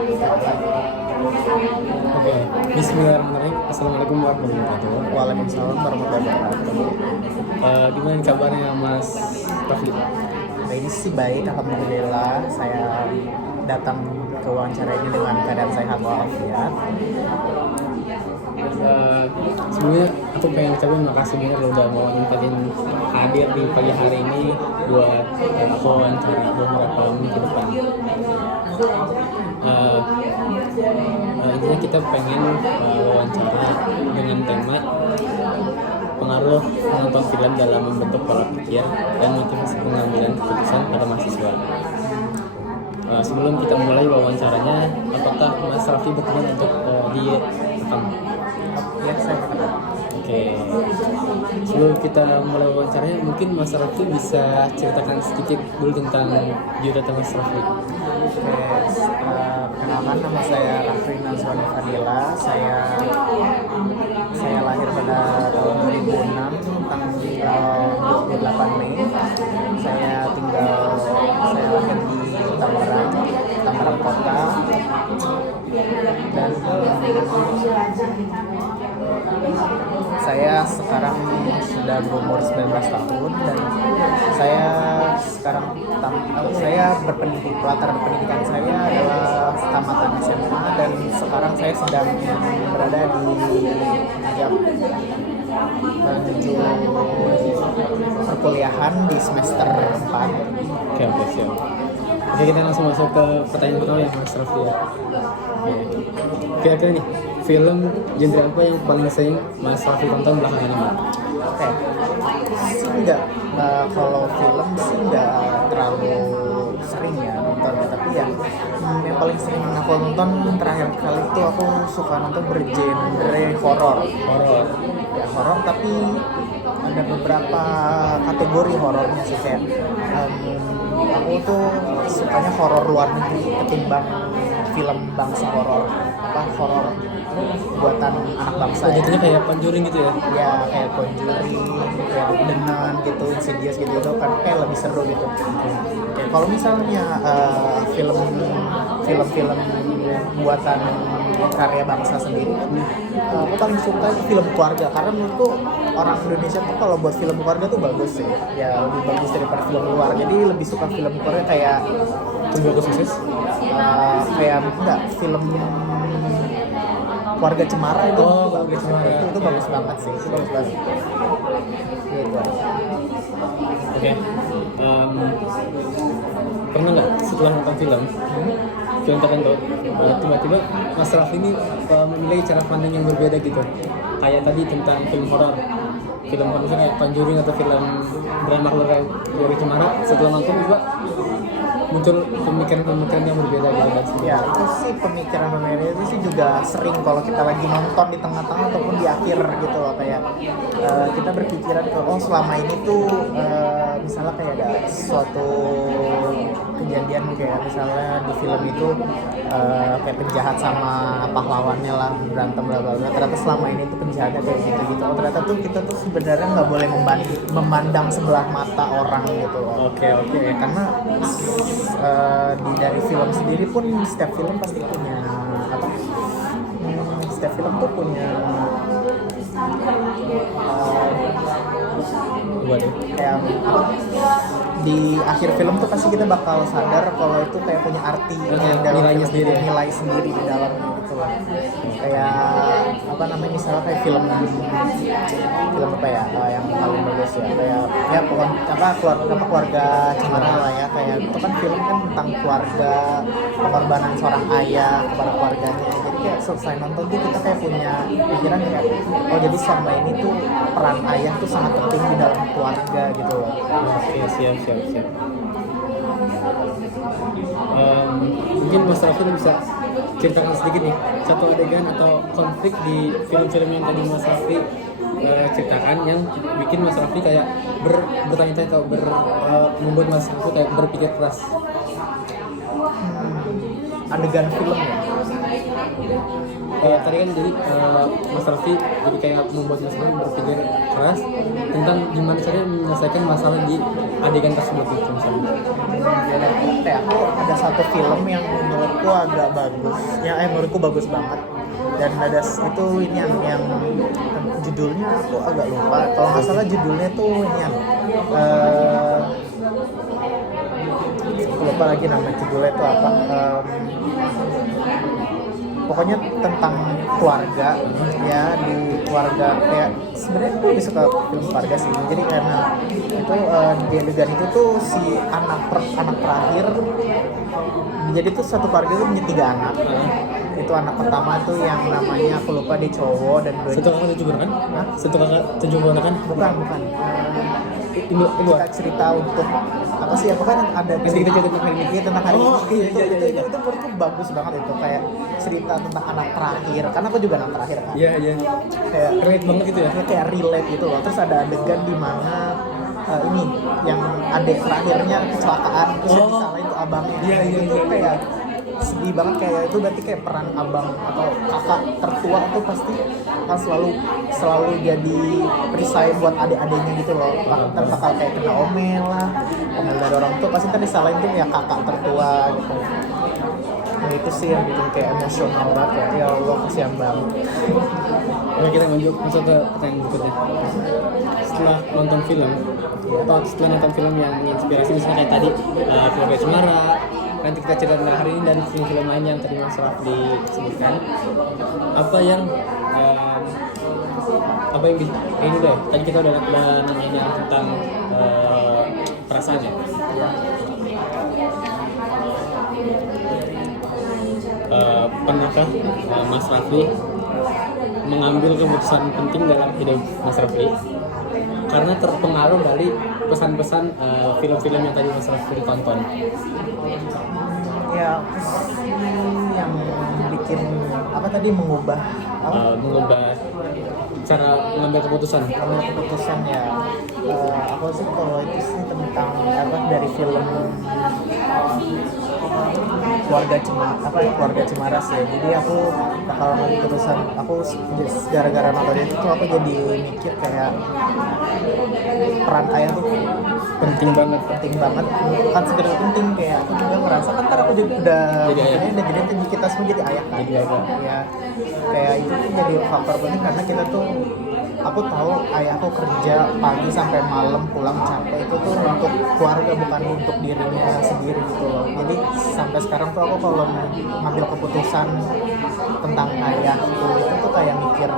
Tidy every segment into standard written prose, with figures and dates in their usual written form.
Oke, Bismillahirrahmanirrahim. Assalamualaikum warahmatullahi wabarakatuh. Waalaikumsalam warahmatullahi wabarakatuh. Gimana nih kabarnya Mas Rafli? Nah, ini sih baik, alhamdulillah. Saya datang ke wawancara ini dengan keadaan sehat walafiat. Sebelumnya aku pengen ucapin makasih banget lo udah mau nyempetin hadir di pagi hari ini buat aku wawancara beberapa menit ke depan. Intinya kita pengen wawancara dengan tema pengaruh menonton film dalam membentuk pola pikir dan motivasi pengambilan keputusan pada mahasiswa. Sebelum kita mulai wawancaranya, apakah Mas Raffi berkenan untuk direkam? Ya, saya berkenan. Oke. Sebelum kita mulai wawancaranya, mungkin Mas Raffi bisa ceritakan sedikit dulu tentang biodata Mas Raffi. Perkenalkan, nama saya Raffi Nazwani Fadila. Saya lahir pada tahun 2006, tanggal 28 Mei. Saya lahir di Tangerang Kota. Dan saya sekarang sudah berumur 19 tahun dan saya sekarang latar pendidikan saya adalah tamatan SMA dan sekarang saya sedang berada di menuju perkuliahan di semester 4. Oke, siap. Oke, kita langsung masuk ke pertanyaan pertama ya Mas Raffi ya. Kira-kira nih, film genre apa yang paling sering Mas Raffi tonton belakangan ini? Oke, kalau film sih nggak terlalu sering ya nonton, tapi yang paling sering aku nonton terakhir kali itu aku suka nonton bergenre horor. Ya horor, tapi ada beberapa kategori horornya sih, kayak aku tuh sukanya horor luar negeri ketimbang film bangsa horor buatan anak bangsa. Jadinya kayak Conjuring gitu ya? Ya kayak Conjuring, kayak The Nun gitu, Insidious gitu itu kan kayak lebih seru gitu. Oke, kalau misalnya film-film buatan karya bangsa sendiri, aku paling suka film keluarga karena menurutku orang Indonesia tuh kalau buat film keluarga tuh bagus sih, ya lebih bagus daripada film luar. Jadi lebih suka film keluarga kayak Tunggu Sukses? film Keluarga Cemara itu bagus. Cemara. Itu bagus banget sih, itu bagus banget. Gitu. Oke. Pernah nggak setelah nonton film tertentu, tiba-tiba Mas Raffi ini memiliki cara pandang yang berbeda gitu? Kayak tadi tentang film horor misalnya kayak Conjuring atau film drama Keluarga Cemara, setelah nonton juga muncul pemikiran-pemikiran yang berbeda gitu. Ya, itu sih pemikiran itu sih juga sering kalau kita lagi nonton di tengah-tengah ataupun di akhir gitu loh, kayak kita berpikiran kalau selama ini tuh misalnya kayak ada suatu kejadian kayak misalnya di film itu kayak penjahat sama pahlawannya lah berantem bla bla bla, ternyata selama ini tuh penjahatnya kayak gitu. Ternyata tuh kita tuh sebenarnya nggak boleh memandang sebelah mata orang gitu loh. Oke. Karena dari film sendiri pun setiap film pasti punya setiap film tuh punya kayak di akhir film tuh pasti kita bakal sadar kalau itu kayak punya arti nilai sendiri di dalam gitu loh. Kayak misalnya kayak film apa ya yang paling bagus ya, kayak ya keluarga Cemara lah ya, kayak itu kan film kan tentang keluarga, pengorbanan seorang ayah kepada keluarganya. Jadi kayak selesai nonton tuh kita kayak punya pikiran kayak jadi selama ini tuh peran ayah tuh sangat penting di dalam keluarga gitu loh. Oke, siap. Mungkin Mas Raffi bisa ceritakan sedikit nih satu adegan atau konflik di film-film yang tadi Mas Raffi ceritakan yang bikin Mas Raffi kayak bertanya-tanya atau membuat Mas Raffi kayak berpikir keras. Adegan film ya. tadi kan jadi Mas Raffi jadi kayak membuat Mas Raffi berpikir keras tentang gimana caranya menyelesaikan masalah di adegan tersebut gitu misalnya. Kayak aku ada satu film yang menurutku agak bagus, menurutku bagus banget. Dan ada itu ini yang judulnya aku agak lupa. Kalau nggak salah judulnya tuh ini yang aku lupa lagi nama judulnya itu apa. Pokoknya tentang keluarga ya, di keluarga kayak sebenarnya aku lebih suka film keluarga sih. Jadi karena itu di adegan itu tuh si anak terakhir, jadi tuh satu keluarga itu punya 3 anak. Itu anak pertama tuh yang namanya aku lupa, dia cowok dan Satu kakak 7 bulan kan? Hah? Satu kakak 7 bulan kan? Bukan. Kita cerita untuk apa sih? Apa kan ada cerita tentang hari ini, tentang hari ini. Itu menurutku bagus banget itu, kayak cerita tentang anak terakhir. Karena aku juga anak terakhir kan. Iya. Kayak Relate banget gitu ya. kayak relate gitu loh. Terus ada adegan di mana ini yang adik terakhirnya kecelakaan, terus yang disalahin tuh abangnya. Itu kayak sedih banget, kayak itu berarti kayak peran abang atau kakak tertua tuh pasti kan selalu jadi perisai buat adik-adiknya gitu loh. Ntar bakal kayak kena omel dari orang tua, pasti kan disalahin tuh ya kakak tertua gitu. Nah itu sih yang bikin kayak emosional banget, kayak ya Allah kasihan banget. Oke, kita masuk ke pertanyaan berikutnya. Setelah nonton film atau setelah nonton film yang menginspirasi misalnya kayak tadi film kayak Cemara, nanti kita cerita tentang hari ini dan film-film lain yang tadi Mas Raffi disebutkan, apa yang ini deh, tadi kita udah nanya tentang perasaannya. Pernahkah Mas Raffi mengambil keputusan penting dalam hidup Mas Raffi karena terpengaruh dari pesan-pesan film-film yang tadi Mas Raffi tonton? Ya, yang bikin apa tadi mengubah cara mengambil keputusan. Ya, aku sih kalau itu sih tentang apa dari film keluarga Cemaras ya. Jadi aku bakal ngambil keputusan, aku gara-gara nonton itu tuh aku jadi mikir kayak peran ayah tuh penting banget, kan sekedar penting, kayak aku juga merasa kan ntar aku juga udah jadi kita semua jadi ayah kan. Ya kayak itu tuh jadi faktor penting karena kita tuh, aku tahu ayahku kerja pagi sampai malam, pulang capek, itu tuh untuk keluarga bukan untuk dirinya sendiri gitu loh. Jadi sampai sekarang tuh aku kalau ngambil keputusan tentang ayahku itu tuh kayak mikir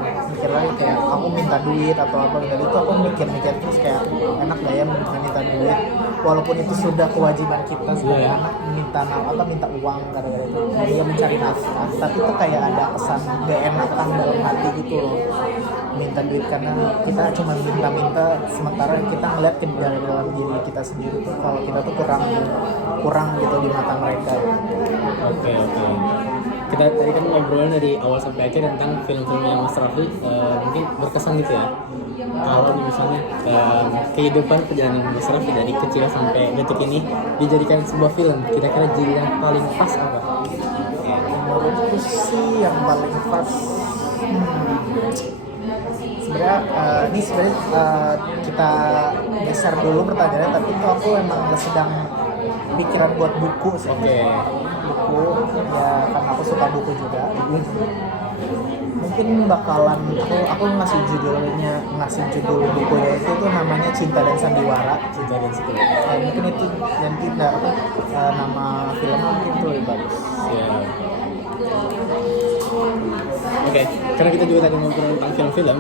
lagi, kayak aku minta duit atau apa gitu, itu aku mikir terus kayak enak gak ya minta duit, walaupun itu sudah kewajiban kita sebagai anak minta uang gara-gara itu dia mencari nafkah, tapi itu kayak ada kesan gak enakan dalam hati gitu loh, minta duit karena kita cuma minta sementara kita ngeliat ke dalam diri kita sendiri tuh kalau kita tuh kurang gitu di mata mereka. Oke. Kita tadi kan ngobrol dari awal sampai akhir tentang film-filmnya Mas Raffi, mungkin berkesan gitu ya. Kalau misalnya kehidupan perjalanan Mas Raffi dari kecil sampai detik ini dijadikan sebuah film, kira-kira jadi yang paling pas apa? Menurutku sih yang paling pas sebenarnya kita geser dulu pertanyaannya, tapi itu aku emang sedang pikiran buat buku sih. Buku ya, karena aku suka buku juga. Mungkin bakalan aku ngasih judul bukunya itu tuh namanya Cinta dan Sandiwara. Mungkin itu nanti nama filmnya mungkin tuh lebih bagus. Oke, karena kita juga tadi ngobrol tentang film-film,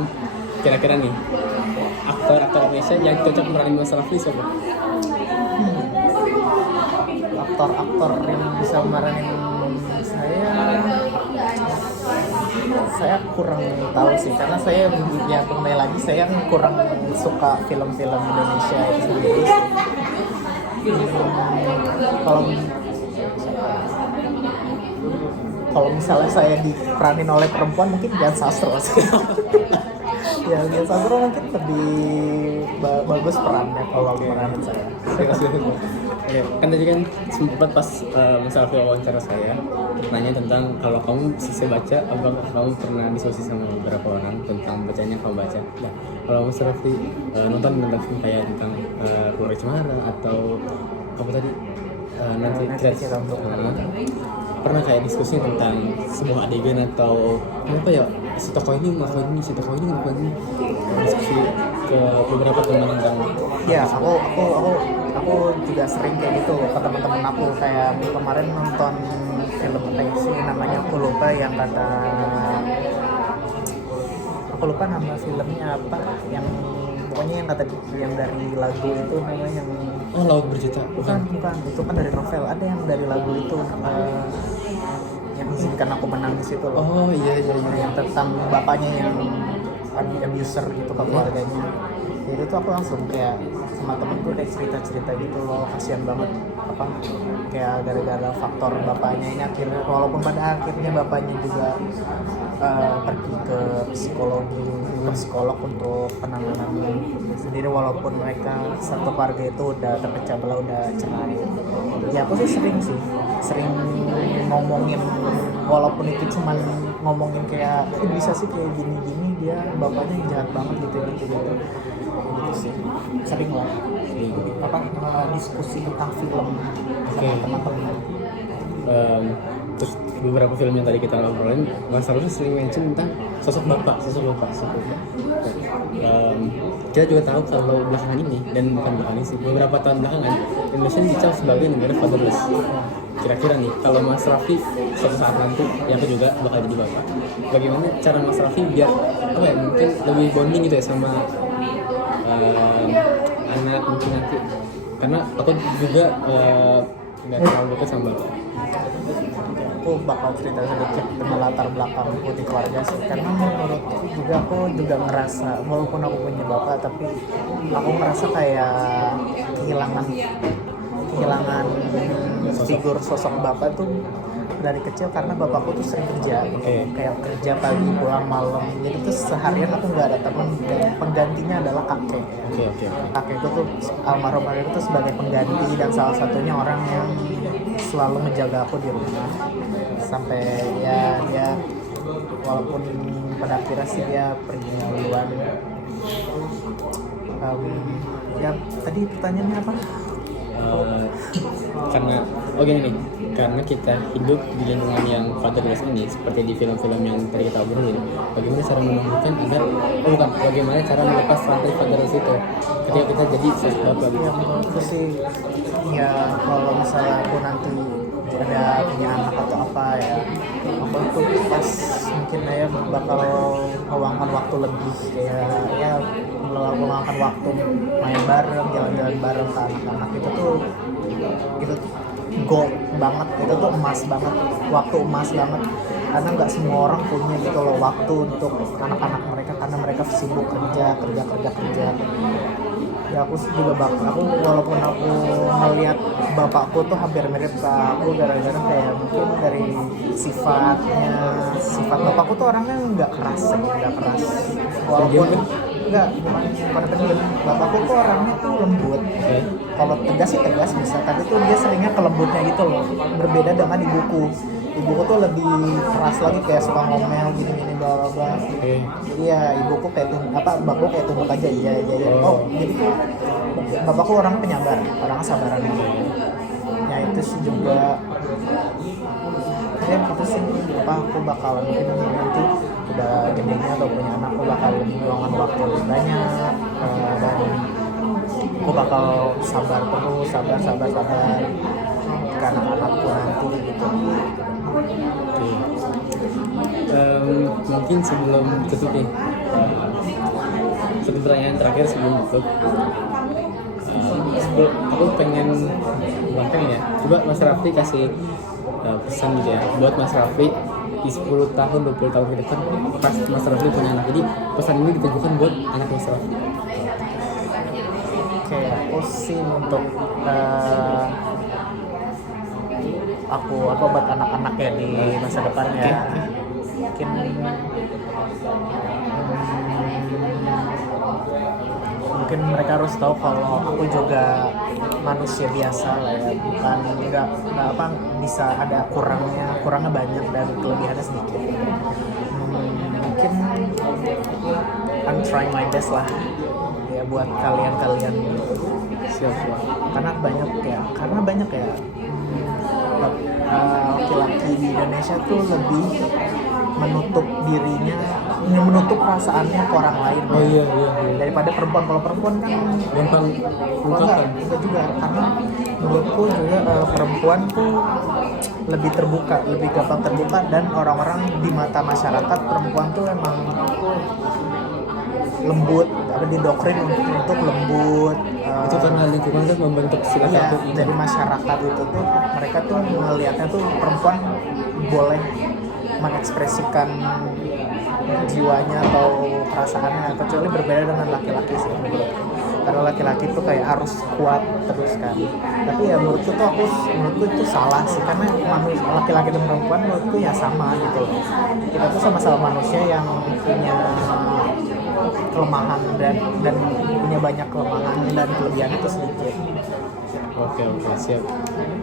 kira-kira nih aktor Indonesia yang cocok meranin Mas Raffi siapa? Aktor yang bisa meranin saya kurang tahu sih, karena saya kembali lagi saya kurang suka film-film Indonesia itu sendiri. Kalau misalnya saya diperanin oleh perempuan mungkin Dian Sastro sih. Ya Dian Sastro mungkin lebih bagus perannya kalau meranin saya. Ya, kan tadi kan sempat pas Mas Raffi wawancara saya nanya tentang kalau kamu selesai baca, apakah kamu pernah diskusi sama beberapa orang tentang bacanya kamu baca. Nah, kalau Mas Raffi nonton film kayak tentang Keluarga Cemara atau apa tadi nanti Cerita untuk pernah kayak diskusi tentang sebuah adegan atau kenapa ya si tokoh ini ngelakuin ini, si tokoh ini ngelakuin ini, diskusi ke beberapa teman tentang ya aku juga sering kayak gitu ke teman-teman aku, kayak kemarin nonton film apa ya sih namanya, aku lupa, yang kata aku lupa nama filmnya apa, yang pokoknya yang kata yang dari lagu itu namanya yang Laut Berjuta bukan itu kan dari novel, ada yang dari lagu itu yang izinkan aku menangis itu loh. iya Yang tentang bapaknya yang abuser gitu ke keluarganya. Jadi itu aku langsung kayak sama temenku kayak cerita-cerita gitu loh, kasihan banget apa kayak gara-gara faktor bapaknya ini akhirnya, walaupun pada akhirnya bapaknya juga pergi ke psikolog untuk penanganan sendiri, walaupun mereka satu keluarga itu udah terpecah belah, udah cerai. Ya aku sih sering ngomongin, walaupun itu cuman ngomongin kayak bisa sih kayak gini-gini, dia bapaknya jahat banget gitu sih, sering lah diskusi tentang film sama teman-teman. Terus beberapa film yang tadi kita ngobrolin, Mas Raffi sering mention tentang sosok bapak. Kita juga tahu kalau belakangan ini, dan bukan belakangan ini sih, beberapa tahun belakangan Indonesia dicap sebagai negara fatherless. Kira-kira nih, kalau Mas Raffi suatu saat nanti, yang aku juga bakal jadi bapak, bagaimana cara Mas Raffi biar mungkin lebih bonding gitu ya sama anak mungkin nanti, karena aku juga nggak terlalu dekat sama bapak. Aku bakal cerita sedikit tentang latar belakangku di keluarga sih, karena menurutku juga aku juga ngerasa, walaupun aku punya bapak, tapi aku ngerasa kayak kehilangan figur sosok bapak tuh dari kecil, karena bapakku tuh sering kerja kayak kerja pagi pulang malam, jadi tuh seharian aku nggak ada teman, dan penggantinya adalah kakek. Kakekku tuh almarhum kakekku tuh sebagai pengganti, dan salah satunya orang yang selalu menjaga aku di rumah sampai ya dia, walaupun pada akhirnya sih dia pergi duluan. Ya tadi pertanyaannya apa? Karena kita hidup di lingkungan yang fatherless ini, seperti di film-film yang tadi kita obrolin, bagaimana cara menumbuhkan bagaimana cara melepas rantai fatherless itu ketika kita jadi sosok bapak gitu. Ya menurutku sih ya, kalau misalnya aku nanti ada punya anak atau apa ya, aku tuh pas mungkin ya bakal meluangkan waktu lebih, kayak ya meluangkan waktu main bareng, jalan-jalan bareng ke anak-anak. Itu tuh gold banget, itu tuh emas banget, waktu emas banget, karena nggak semua orang punya gitu loh waktu untuk anak-anak mereka, karena mereka sibuk kerja. Ya aku juga aku walaupun aku melihat bapakku tuh hampir mirip ke aku, gara-gara kayak mungkin dari sifat bapakku tuh orangnya nggak keras, walaupun nggak bukan pendiam. Bapakku tuh orangnya tuh lembut, kalau tegas sih tegas bisa, tapi tuh dia seringnya kelembutnya gitu loh, berbeda dengan ibuku tuh lebih keras lagi, kayak suka ngomel gini bla bla. Iya, ibuku kayak bapakku kayak tumbuk aja, iya. Jadi tuh bapakku orang penyabar, orang sabaran gitu. Ya itu sih juga gitu sih, aku bakalan mungkin nanti udah gedenya atau punya anak, aku bakal meluangkan waktu lebih banyak, dan aku bakal sabar ke anak-anakku nanti gitu. Mungkin sebelum tutup nih, satu pertanyaan terakhir sebelum tutup. Aku pengen ya, coba Mas Raffi kasih pesan gitu ya buat Mas Raffi di 10 tahun 20 tahun ke depan pas Mas Raffi punya anak. Jadi pesan ini ditujukan buat anak Mas Raffi. Oke, aku sih untuk aku buat anak-anak ya di masa depan ya, mungkin mereka harus tahu kalau aku juga manusia biasa lah ya, bukan nggak apa bisa ada kurangnya banyak dan kelebihannya sedikit. Mungkin I'm trying my best lah ya buat kalian Siap. karena banyak ya laki-laki di Indonesia tuh lebih menutup dirinya, menutup perasaannya ke orang lain Oh iya. daripada perempuan. Kalau perempuan kan Gampang ungkapkan. enggak juga, karena menurutku juga perempuan tuh lebih terbuka, lebih gampang terbuka, dan orang-orang di mata masyarakat perempuan tuh emang lembut, didoktrin untuk lembut. Itu karena lingkungan kan membentuk sila Iya, takut itu. dari masyarakat itu tuh mereka tuh melihatnya tuh perempuan boleh mengekspresikan jiwanya atau perasaannya, kecuali berbeda dengan laki-laki sih menurutku. Karena laki-laki tuh kayak harus kuat terus kan. Tapi ya menurutku itu salah sih, karena laki-laki dan perempuan menurutku ya sama gitu loh. Kita tuh sama-sama manusia yang punya kelemahan dan punya banyak kelemahan, dan kelebihannya itu sedikit. Oke, siap.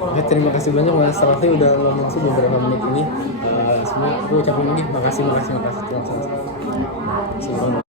Oke, terima kasih banyak Mas Raffi udah ngomong sih beberapa menit ini. Semua aku ucapin lagi makasih. Terima kasih.